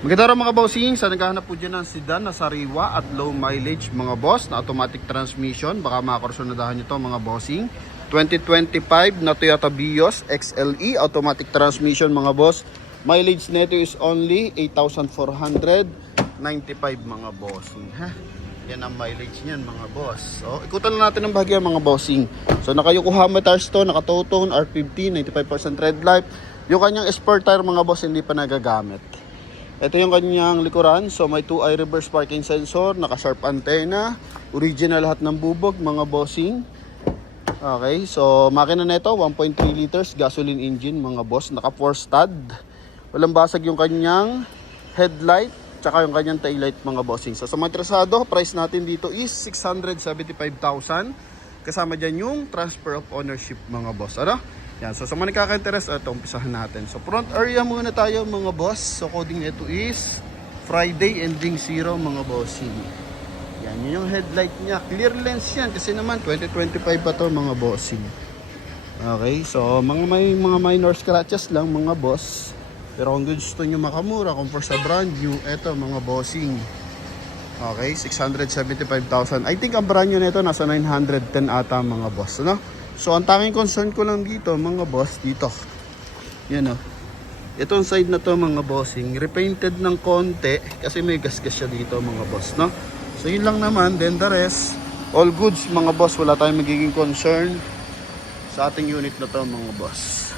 Maganda rin mga bossing, sa naghahanap po dyan ng sedan na sariwa at low mileage mga boss na automatic transmission. Baka makakursunadahan nyo to mga bossing. 2025 na Toyota Vios XLE automatic transmission mga boss. Mileage nito is only 8,495 mga bossing. Ha? Yan ang mileage niyan mga boss. So, ikutan na natin ang bahagya mga bossing. So, naka-Yokohama tires to, naka-two-tone, R15, 95% red light. Yung kanyang spare tire mga boss hindi pa nagagamit. Ito yung kanyang likuran. So may 2-eye reverse parking sensor, naka-sharp antenna, original lahat ng bubog mga bossing. Okay, so makina nito 1.3 liters gasoline engine mga boss, naka 4 stud. Walang basag yung kanyang headlight, tsaka yung kanyang taillight mga bossing. So sa mga interesado, price natin dito is 675,000. Kasama dyan yung transfer of ownership mga boss. Ano? Yan, so sa mga nakaka-interest, ito, umpisahan natin. So front area muna tayo mga boss. So coding nito is Friday ending 0 mga bossing. Yan, yun yung headlight niya. Clear lens yan kasi naman 2025 pa to mga bossing. Okay, so may mga minor scratches lang mga boss. Pero kung gusto nyo makamura, kung for sa brand new, eto mga bossing. Okay, 675,000. I think ang brand new nito nasa 910 ata mga boss, no? So, ang tanging concern ko lang dito, mga boss, dito. Yan o. Itong side na to, mga bossing, repainted ng konti kasi may gasgas siya dito, mga boss, no? So, yun lang naman. Then the rest, all goods, mga boss. Wala tayong magiging concern sa ating unit na to, mga boss.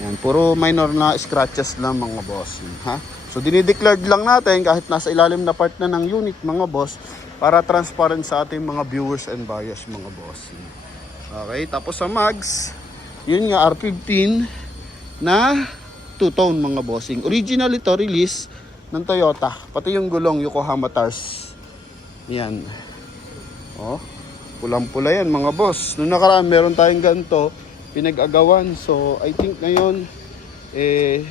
Yan, puro minor na scratches lang, mga boss. Ha? So, dinideclared lang natin kahit nasa ilalim na part na ng unit, mga boss, para transparent sa ating mga viewers and buyers, mga boss. Okay, tapos sa mags, yun nga R15 na two-tone mga bossing. Original ito, release ng Toyota. Pati yung gulong Yokohama tires. Yan. Oh, pulang-pula yan mga boss. Noong nakaraan meron tayong ganito, pinag-agawan. So I think ngayon,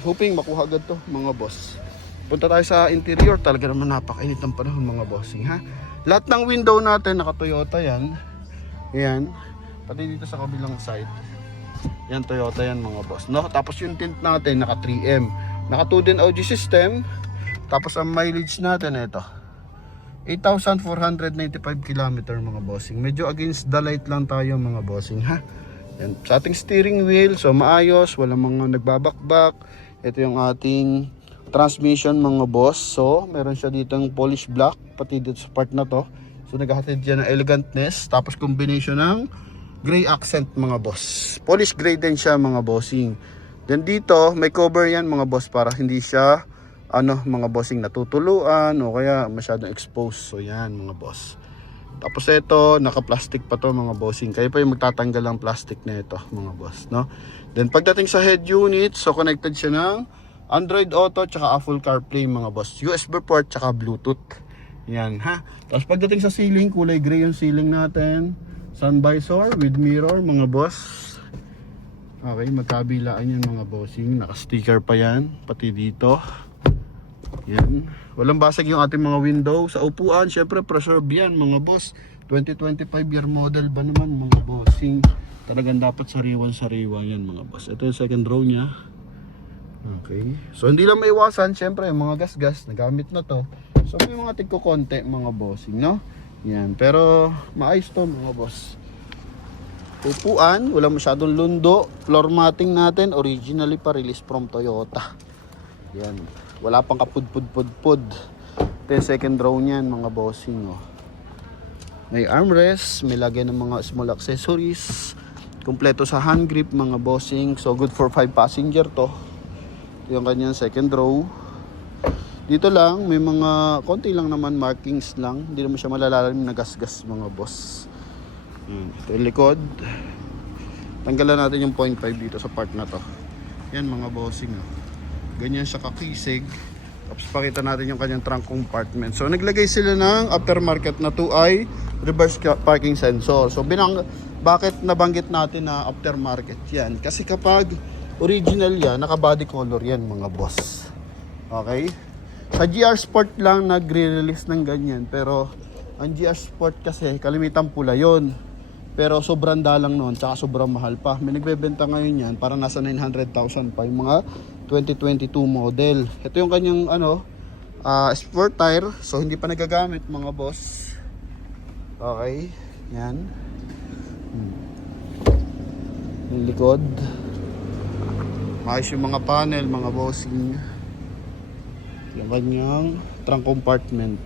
hoping makuha agad to mga boss. Punta tayo sa interior. Talaga naman napakainit ng panahon mga bossing. Ha? Lahat ng window natin naka-Toyota yan. Yan. Pati dito sa kabilang side. Yan Toyota yan mga boss, no? Tapos yung tint natin naka 3M. Naka 2 din audio system. Tapos ang mileage natin ito 8,495 km mga bossing. Medyo against the light lang tayo mga bossing, ha? Yan. Sa ating steering wheel, so maayos, walang mga nagbabakbak. Ito yung ating transmission mga boss. So meron siya ditong polish black pati dito sa part na to. So naghahatid dyan ng elegantness. Tapos combination ng gray accent mga boss. Polish gray din siya mga bossing. Then dito may cover yan mga boss para hindi siya mga bossing natutuluan o kaya masyadong exposed. So yan mga boss. Tapos ito naka-plastic pa to mga bossing. Kayo pa yung magtatanggal ang plastic na ito mga boss, no? Then pagdating sa head unit, so connected siya ng Android Auto tsaka Apple CarPlay mga boss. USB port tsaka Bluetooth. Yan ha. Tapos pagdating sa ceiling, kulay gray yung ceiling natin. Sun visor with mirror mga boss. Okay, magkabilaan yan mga bossing. Naka-sticker pa yan, pati dito. Yan. Walang basag yung ating mga window. Sa upuan, syempre preserve yan mga boss. 2025 year model ba naman mga bossing. Talagang dapat sariwan-sariwa yan mga boss. Ito yung second row niya. Okay. So hindi lang maiwasan, syempre yung mga gas-gas, nagamit na to. So may mga tigko konti mga bossing, no? Yan, pero maayos to mga boss. Upuan, wala masyadong lundo. Floor matting natin, originally pa release from Toyota. Yan, wala pang kapud-pud-pud-pud. Ito yung second row niyan mga bossing, oh. May armrest, may lagyan ng mga small accessories. Kompleto sa hand grip mga bossing. So good for 5 passenger to. Ito yung kanyang second row. Dito lang, may mga konti lang naman markings lang. Hindi naman siya malalalim na gas-gas mga boss. Ito yung likod. Tanggalan natin yung 0.5 dito sa part na to. Yan mga bossing. Ganyan siya kakisig. Tapos pakita natin yung kanyang trunk compartment. So naglagay sila ng aftermarket na 2-eye reverse parking sensor. So bakit nabanggit natin na aftermarket yan? Kasi kapag original yan, naka body color yan mga boss. Okay? Sa GR Sport lang nagre-release ng ganyan, pero ang GR Sport kasi kalimitan pula yon. Pero sobrang dalang noon, tsaka sobrang mahal pa. May nagbebenta ngayon yan, para nasa 900,000 pa yung mga 2022 model. Ito yung kanyang sport tire. So hindi pa nagagamit mga boss. Okay, yan. Yung likod. Maayos yung mga panel mga bossing. Yung kanyang trunk compartment.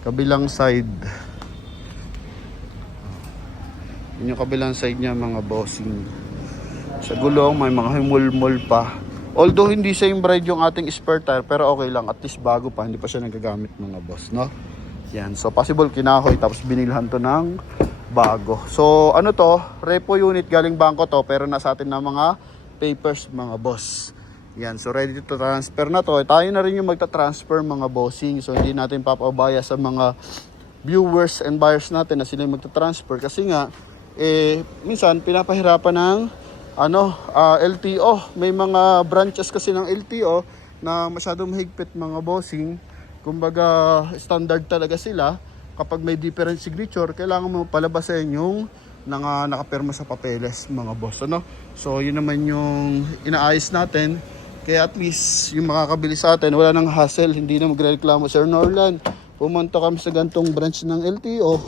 Kabilang side. Yun yung kabilang side niya mga bossing. Sa gulong may mga himulmol pa. Although hindi same bride yung ating spare tire, pero okay lang, at least bago pa, hindi pa siya nagagamit mga boss, no? Yan, so possible kinahoy tapos binilhan to ng bago. So ano to, repo unit, galing bangko to, pero nasa atin na mga papers mga boss. Yan, so ready to transfer na to. Tayo na rin yung magta-transfer mga bossing, so hindi natin papabaya sa mga viewers and buyers natin na sila yung magta-transfer kasi nga minsan pinapahirapan ng LTO. May mga branches kasi ng LTO na masyadong mahigpit mga bossing. Kumbaga standard talaga sila. Kapag may different signature, kailangan mo palabasin yung nakapirma sa papeles mga boss. So yun naman yung inaayos natin. Kaya at least yung makakabili sa atin, wala nang hassle. Hindi na magreklamo, Sir Norland, pumunta kami sa gantong branch ng LTO,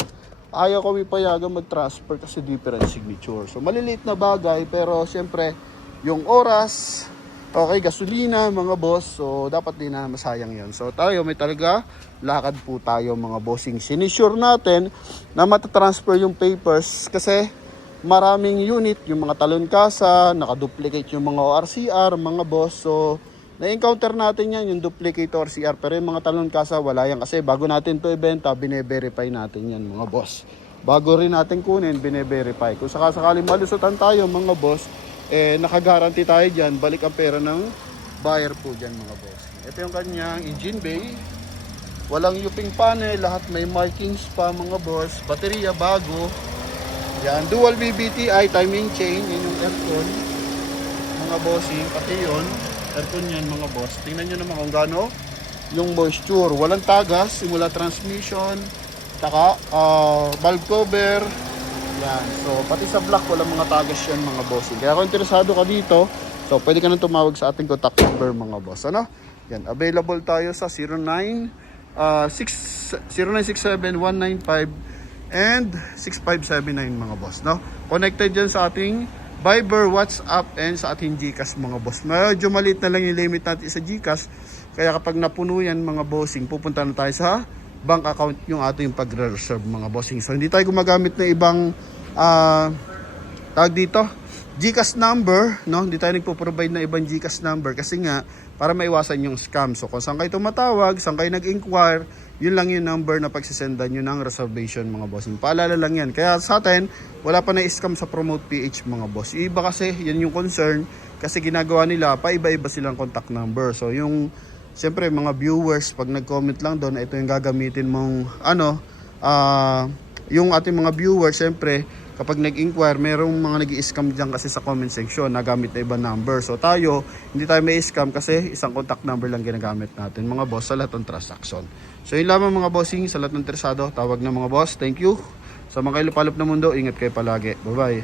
ayaw kami payagan mag-transfer kasi different signature. So maliliit na bagay, pero siyempre yung oras, okay, gasolina mga boss, so dapat din na masayang yon. So tayo may talaga lakad po tayo mga bossing. Sinisure natin na matatransfer yung papers kasi maraming unit, yung mga talon kasa, nakaduplicate yung mga ORCR mga boss. So na-encounter natin yan, yung duplicate ORCR, pero yung mga talon kasa wala yan kasi bago natin to ibenta, bine-verify natin yan mga boss. Bago rin natin kunin, bine-verify. Kung sakasakaling malusutan tayo mga boss, naka-guarantee tayo dyan, balik ang pera ng buyer po dyan mga boss. Ito yung kanyang engine bay, walang yuping panel, lahat may markings pa mga boss, baterya bago, yan, dual VVTi, timing chain, yun yung aircon mga bossing, pati yun aircon yan mga boss. Tingnan nyo naman kung gaano yung moisture. Walang tagas, simula transmission, taka valve cover. Yan. So pati sa block walang mga tagas yan mga boss. Kaya kung interesado ka dito, so pwede ka nang tumawag sa ating contact number mga boss. Yan, available tayo sa 0967-195 and 6579 mga boss. Connected dyan sa ating Viber, WhatsApp, and sa ating GCash mga boss. Medyo maliit na lang yung limit natin sa GCash. Kaya kapag napuno yan mga bossing, pupunta na tayo sa bank account yung ating pagre-reserve mga bossing. So hindi tayo gumagamit ng ibang tag dito, GCash number, hindi tayo nagpo-provide ng ibang GCash number kasi nga para maiwasan yung scam. So kung saan kayo tumatawag, saan kayo nag-inquire, yun lang yung number na pagsisendan nyo ng reservation mga bossing. Paalala lang yan. Kaya sa atin, wala pa na-scam sa Promote PH mga boss. Yung iba kasi, yan yung concern. Kasi ginagawa nila, paiba-iba silang contact number. So yung, siyempre mga viewers, pag nag-comment lang doon, ito yung gagamitin mong, yung ating mga viewers, siyempre, kapag nag-inquire, merong mga nag-i-scam dyan kasi sa comment section, nagamit na ibang number. So tayo, hindi tayo may scam kasi isang contact number lang ginagamit natin mga boss sa lahat ng transaction. So yun lamang mga bossing, sa lahat ng interesado, tawag na mga boss. Thank you. Sa mga ilupalop na mundo, ingat kayo palagi. Bye-bye.